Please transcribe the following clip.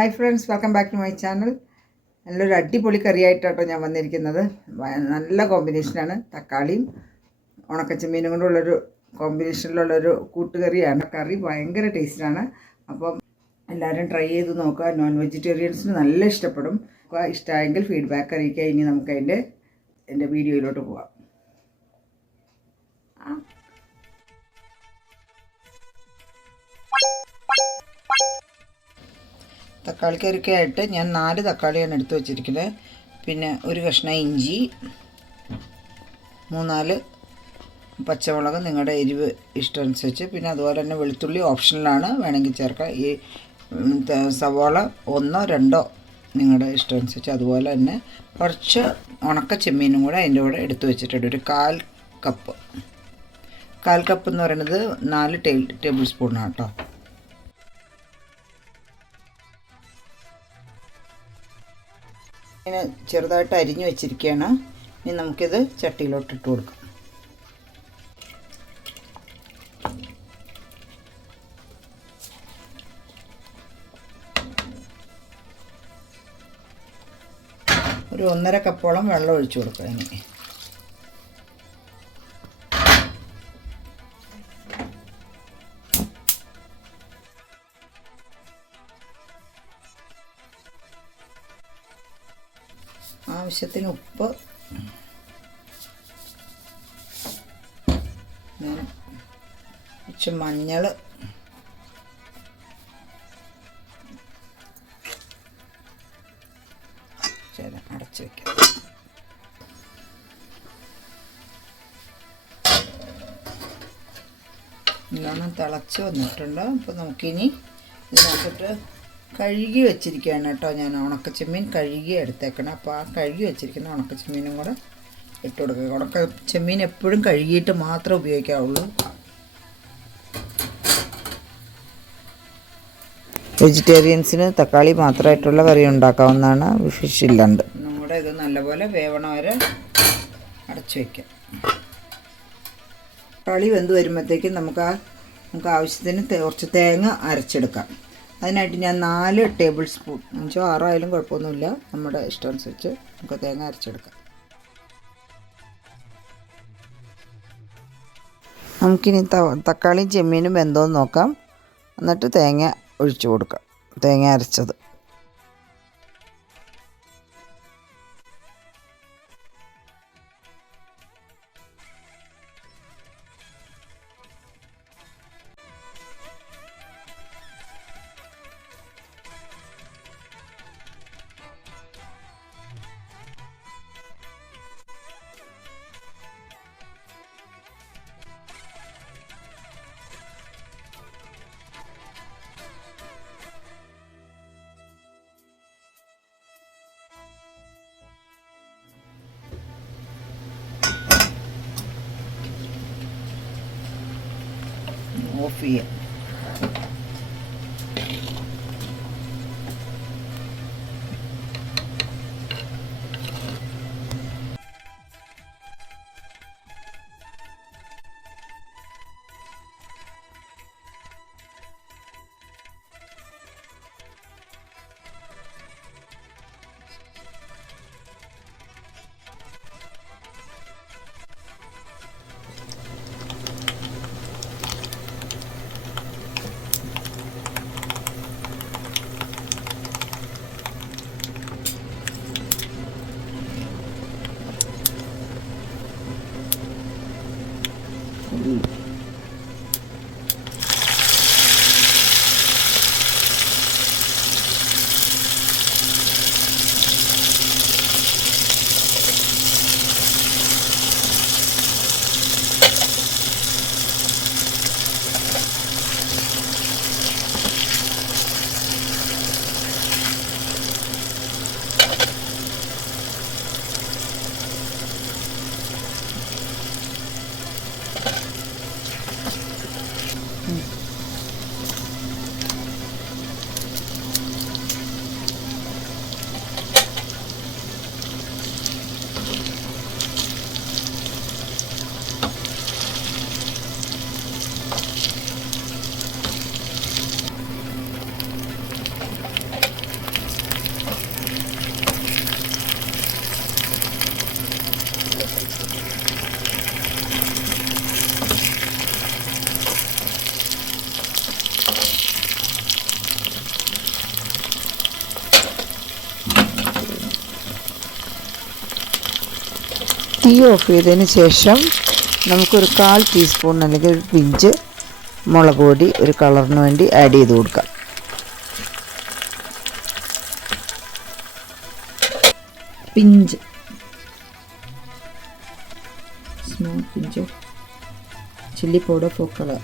Hi friends, welcome back to my channel. നല്ലൊരു അടിപൊളി കറിയായിട്ടാട്ടോ ഞാൻ വന്നിരിക്കുന്നത്. നല്ല കോമ്പിനേഷനാണ്. തക്കാളിയും ഉണക്കച്ചെമ്മീനും കൊണ്ടുള്ളൊരു കോമ്പിനേഷനിലുള്ളൊരു കൂട്ടുകറിയാണ്. കറി ഭയങ്കര ടേസ്റ്റാണ്. അപ്പം എല്ലാവരും ട്രൈ ചെയ്ത് നോക്കുക. നോൺ വെജിറ്റേറിയൻസിന് നല്ല ഇഷ്ടപ്പെടും. ഇഷ്ടമായെങ്കിൽ ഫീഡ്ബാക്ക് അറിയിക്കുക. ഇനി നമുക്ക് എൻ്റെ വീഡിയോയിലോട്ട് പോകാം. തക്കാളിക്കറിക്കായിട്ട് ഞാൻ 4 തക്കാളിയാണ് എടുത്ത് വെച്ചിരിക്കുന്നത്. പിന്നെ ഒരു കഷ്ണം ഇഞ്ചി, 3-4 പച്ചമുളക് നിങ്ങളുടെ എരിവ് ഇഷ്ടമനുസരിച്ച്. പിന്നെ അതുപോലെ തന്നെ വെളുത്തുള്ളി ഓപ്ഷണലാണ്, വേണമെങ്കിൽ ചേർക്കാം. ഈ സവാള 1-2 നിങ്ങളുടെ ഇഷ്ടമനുസരിച്ച്. അതുപോലെ തന്നെ കുറച്ച് ഉണക്ക ചെമ്മീനും കൂടെ അതിൻ്റെ കൂടെ എടുത്ത് വെച്ചിട്ടുണ്ട്. ഒരു 1/4 കപ്പ്. 1/4 കപ്പ് എന്ന് പറയുന്നത് 4 ടേബിൾ സ്പൂണാണ് കേട്ടോ. ഇങ്ങനെ ചെറുതായിട്ട് അരിഞ്ഞു വെച്ചിരിക്കുകയാണ്. ഇനി നമുക്കിത് ചട്ടിയിലോട്ട് ഇട്ട് കൊടുക്കാം. ഒരു 1.5 കപ്പോളം വെള്ളം ഒഴിച്ചു കൊടുക്കുക. ഇനി ആവശ്യത്തിന് ഉപ്പ്, കുറച്ച് മഞ്ഞൾ, അടച്ച് വയ്ക്കാം. നല്ലോണം തിളച്ച് വന്നിട്ടുണ്ട്. അപ്പോൾ നമുക്കിനി ഇതിനകത്തോട്ട് കഴുകി വെച്ചിരിക്കുകയാണ് കേട്ടോ. ഞാൻ ഉണക്കച്ചെമ്മീൻ കഴുകി എടുത്തേക്കണം. അപ്പോൾ ആ കഴുകി വെച്ചിരിക്കുന്ന ഉണക്കച്ചെമ്മീനും കൂടെ ഇട്ട് കൊടുക്കുക. ഉണക്കച്ചെമ്മീൻ എപ്പോഴും കഴുകിയിട്ട് മാത്രമേ ഉപയോഗിക്കാവുള്ളൂ. വെജിറ്റേറിയൻസിന് തക്കാളി മാത്രമായിട്ടുള്ള കറി ഉണ്ടാക്കാവുന്നതാണ്, ഫിഷ് ഇല്ലാണ്ട്. നമ്മുടെ ഇത് നല്ലപോലെ വേവണം വരെ അടച്ചു വയ്ക്കാം. തക്കാളി വെന്ത് വരുമ്പോഴത്തേക്കും നമുക്ക് ആവശ്യത്തിന് കുറച്ച് തേങ്ങ അരച്ചെടുക്കാം. അതിനായിട്ട് ഞാൻ 4 ടേബിൾ സ്പൂൺ, 5-6 ആയാലും കുഴപ്പമൊന്നുമില്ല, നമ്മുടെ ഇഷ്ടമനുസരിച്ച് നമുക്ക് തേങ്ങ അരച്ചെടുക്കാം. നമുക്കിനി തക്കാളിയും ചെമ്മീനും വെന്തോന്ന് നോക്കാം. എന്നിട്ട് തേങ്ങ ഒഴിച്ചു കൊടുക്കാം, തേങ്ങ അരച്ചത്. ഓഫ് ചെയ്യാം. തീ ഓഫ് ചെയ്തതിന് ശേഷം നമുക്കൊരു 1/4 ടീസ്പൂൺ അല്ലെങ്കിൽ ഒരു പിഞ്ച് മുളക് പൊടി ഒരു കളറിന് വേണ്ടി ആഡ് ചെയ്ത് കൊടുക്കാം. Pinch small pinch chilli powder for colour.